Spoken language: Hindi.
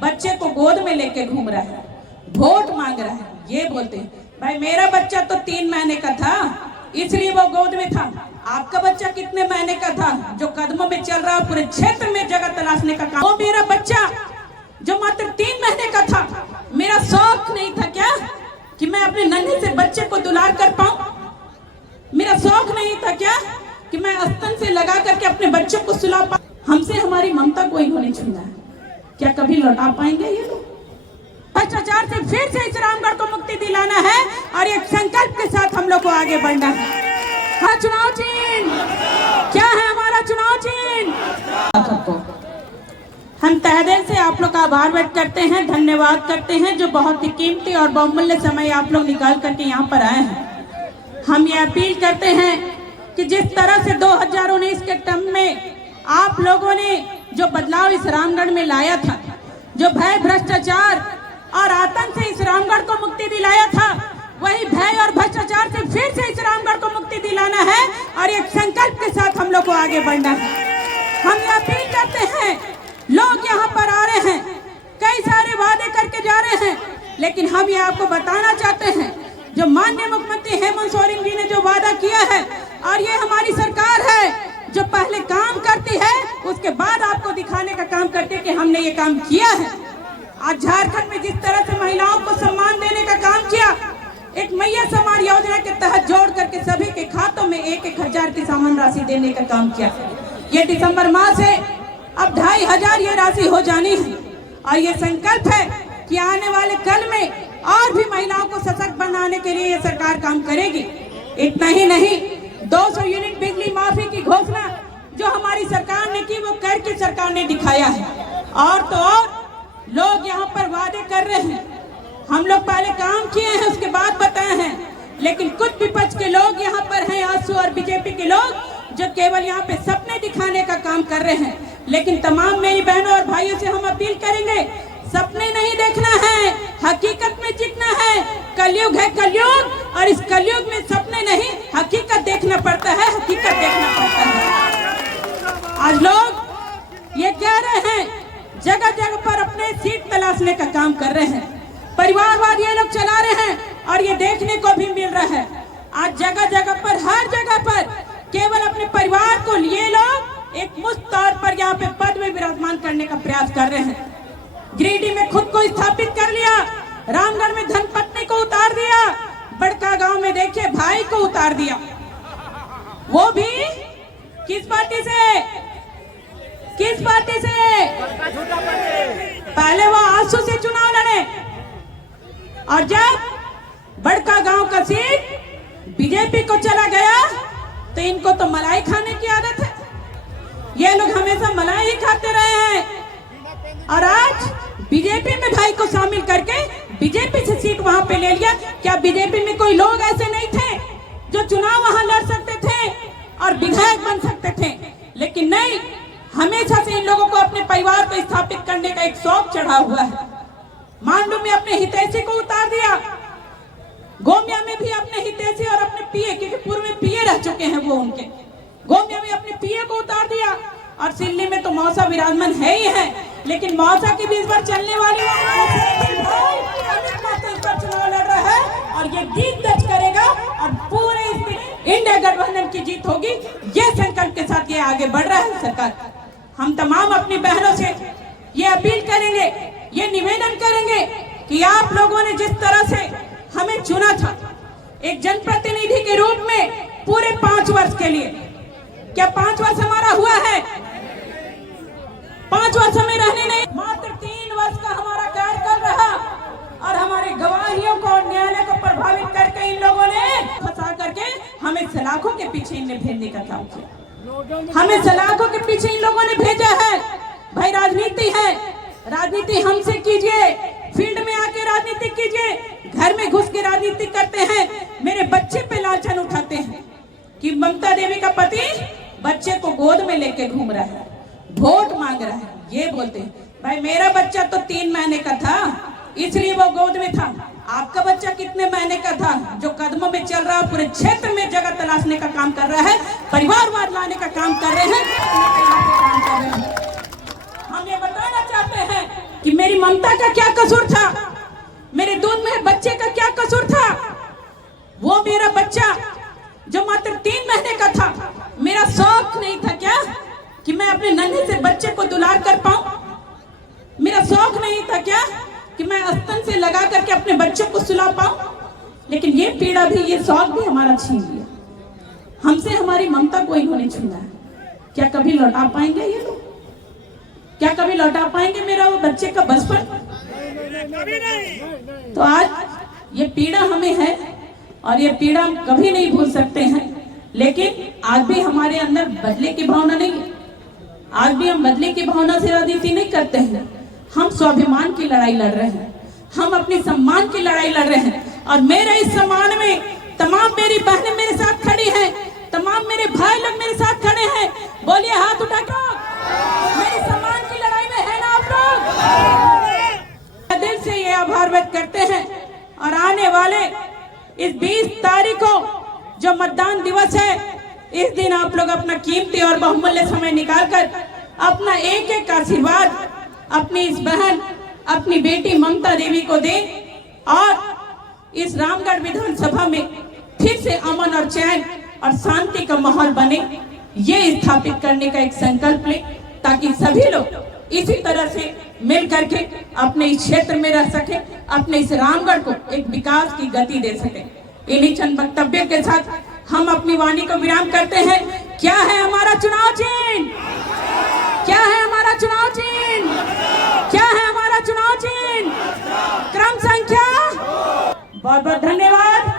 बच्चे को गोद में लेके घूम रहा है, वोट मांग रहा है। ये बोलते हैं भाई मेरा बच्चा तो 3 महीने का था इसलिए वो गोद में था। आपका बच्चा कितने महीने का था जो कदमों में चल रहा, पूरे क्षेत्र में जगह तलाशने का काम। वो मेरा बच्चा जो मात्र 3 महीने का था, मेरा शौक नहीं था क्या कि मैं अपने नन्हे से बच्चे को दुलार कर पाऊं? मेरा शौक नहीं था क्या कि मैं स्तन से लगा करके अपने बच्चों को सुला पाऊं? हमसे हमारी ममता को इन्होंने छीना है, क्या कभी लौटा पाएंगे ये लोग? भ्रष्टाचार से फिर से इस रामगढ़ को मुक्ति दिलाना है और एक संकल्प के साथ हम लोग को आगे बढ़ना है। हाँ, चुनाव चिन्ह क्या है? हमारा चुनाव चिन्ह। हम तहे दिल से आप लोग का आभार व्यक्त करते हैं, धन्यवाद करते हैं जो बहुत ही कीमती और बहुमूल्य समय आप लोग निकाल करके यहाँ पर आए हैं। हम ये अपील करते हैं कि जिस तरह से 2019 के टर्म में आप लोगों ने जो बदलाव इस रामगढ़ में लाया था, जो भय, भ्रष्टाचार और आतंक से इस रामगढ़ को मुक्ति दिलाया था, वही भय और भ्रष्टाचार से फिर से इस रामगढ़ को मुक्ति दिलाना है और एक संकल्प के साथ हम लोग को आगे बढ़ना है। हम ये अपील करते हैं, लोग यहाँ पर आ रहे हैं, कई सारे वादे करके जा रहे हैं, लेकिन हम ये आपको बताना चाहते हैं जो माननीय मुख्यमंत्री हेमंत सोरेन जी ने जो वादा किया है, और ये हमारी सरकार है जो पहले काम करती है उसके बाद आपको दिखाने का काम करते कि हमने ये काम किया है। आज झारखंड में जिस तरह से महिलाओं को सम्मान देने का काम किया, एक मैया सम्मान योजना के तहत जोड़ करके सभी के खातों में 1-1 की सामान राशि देने का काम किया। ये दिसंबर माह से अब 2500 ये राशि हो जानी है और ये संकल्प है कि आने वाले कल में और भी महिलाओं को सशक्त बनाने के लिए ये सरकार काम करेगी। इतना ही नहीं, 200 यूनिट बिजली माफी की घोषणा जो हमारी सरकार ने की वो करके सरकार ने दिखाया है। और तो और लोग यहाँ पर वादे कर रहे हैं, हम लोग पहले काम किए हैं उसके बाद बताए हैं, लेकिन कुछ विपक्ष के लोग यहाँ पर हैं, आसू और बीजेपी के लोग जो केवल यहाँ पे सपने दिखाने का काम कर रहे हैं। लेकिन तमाम मेरी बहनों और भाइयों से हम अपील करेंगे, सपने नहीं देखना है, हकीकत में जीतना है। कलयुग है कलयुग, और इस कलयुग में सपने नहीं हकीकत देखना पड़ता है, हकीकत देखना पड़ता है। आज लोग ये कह रहे हैं, जगह जगह पर अपने सीट तलाशने का काम कर रहे हैं, परिवारवाद ये लोग चला रहे हैं और ये देखने को भी मिल रहा है। आज जगह जगह पर, हर जगह पर केवल अपने परिवार को लिए लोग एक मुश्त तौर पर यहाँ पे पद में विराजमान करने का प्रयास कर रहे हैं। गिरिडीह में खुद को स्थापित कर लिया, रामगढ़ में धनपत्नी को उतार दिया, बड़का गांव में देखिए भाई को उतार दिया, वो भी किस पार्टी से? किस पार्टी से? पहले वो आंसू से चुनाव लड़े और जब बड़का गांव का सीट बीजेपी को चला गया तो इनको तो मलाई खाने की आदत है। ये लोग हमेशा मलाई ही खाते रहे हैं और आज बीजेपी में भाई को शामिल करके बीजेपी से सीट वहां पे ले लिया। क्या बीजेपी में कोई लोग ऐसे नहीं थे जो चुनाव वहां लड़ सकते थे और विधायक बन सकते थे? लेकिन नहीं, हमेशा से इन लोगों को अपने परिवार को स्थापित करने का एक शौक चढ़ा हुआ है। मांडू में अपने हितैषी को उतार दिया, गोमिया में भी अपने हितैषी और अपने पीए, क्योंकि पूर्व में पीए रह चुके हैं वो, उनके गोमिया में अपने पीए को उतार दिया। और सिल्ली में तो मौसा विराजमान है ही है, लेकिन मौसा की भी इस बार चलने वाली चुनाव लड़ रहा है और ये जीत दर्ज करेगा और पूरे इंडिया गठबंधन की जीत होगी। ये संकल्प के साथ ये आगे बढ़ रहा है सरकार। हम तमाम अपनी बहनों से ये अपील करेंगे, ये निवेदन करेंगे कि आप लोगों ने जिस तरह से हमें चुना था एक जनप्रतिनिधि के रूप में पूरे 5 वर्ष के लिए, क्या 5 वर्ष हमारा हुआ है? 5 वर्ष हमें रहने नहीं, मात्र 3 वर्ष का हमारा कार्यकाल रहा और हमारे गवाहियों को और न्यायालय को प्रभावित करके इन लोगों ने फंसा करके हमें सलाखों के पीछे इन्हें भेजने का काम किया। हमें सलाखों के पीछे इन लोगों ने भेजा है। भाई राजनीति है, राजनीति हमसे कीजिए, फील्ड में आके राजनीति कीजिए, घर में घुस के राजनीति करते हैं, मेरे बच्चे पे लांछन उठाते हैं कि ममता देवी का पति बच्चे को गोद में लेके घूम रहा है, वोट मांग रहा है। ये बोलते हैं भाई मेरा बच्चा तो 3 महीने का था इसलिए वो गोद में था। आपका बच्चा कितने महीने का था जो कदमों में चल रहा है, पूरे क्षेत्र में जगह तलाशने का काम कर रहा है, परिवारवाद लाने का काम कर रहे हैं। हम ये बताना चाहते हैं कि मेरी ममता का क्या कसूर था? मेरे दूध में बच्चे का क्या कसूर था? वो मेरा बच्चा जो मात्र 3 महीने का था, मेरा शौक नहीं था क्या कि मैं अपने नन्हे से बच्चे को दुलार कर पाऊं? मेरा शौक नहीं था क्या कि मैं स्तन से लगा करके अपने बच्चे को सुला पाऊं? लेकिन ये पीड़ा भी, ये शौक भी हमारा छीन लिया। हमसे हमारी ममता को इन्होंने छीना है। क्या कभी लौटा पाएंगे ये लोग? क्या कभी लौटा पाएंगे मेरा वो बच्चे का बचपन? तो आज ये पीड़ा हमें है और ये पीड़ा हम कभी नहीं भूल सकते हैं। लेकिन आज भी हमारे अंदर बदले की भावना नहीं है। आज भी हम बदले की भावना से राजनीति नहीं करते हैं। हम स्वाभिमान की लड़ाई लड़ रहे हैं, हम अपने सम्मान की लड़ाई लड़ रहे हैं। और मेरे इस सम्मान में तमाम मेरी बहनें मेरे साथ खड़ी हैं, तमाम मेरे भाई लोग मेरे साथ खड़े हैं। बोलिए हाथ उठाकर, मेरे सम्मान की लड़ाई में है ना आप लोग? दिल से ये आभार व्यक्त करते हैं। और आने वाले इस 20 तारीख को जो मतदान दिवस है, इस दिन आप लोग अपना कीमती और बहुमूल्य समय निकालकर अपना एक एक आशीर्वाद अपनी इस बहन, अपनी बेटी ममता देवी को दें और इस रामगढ़ विधानसभा में फिर से अमन और चैन और शांति का माहौल बने, ये स्थापित करने का एक संकल्प लें, ताकि सभी लोग इसी तरह से मिल करके अपने इस क्षेत्र में रह सके, अपने इस रामगढ़ को एक विकास की गति दे सके। इन्हीं चंद वक्तव्य के साथ हम अपनी वाणी को विराम करते हैं। क्या है हमारा चुनाव चिन्ह? क्या है हमारा चुनाव चिन्ह? क्या है हमारा चुनाव चिन्ह? क्रम संख्या। बहुत बहुत धन्यवाद।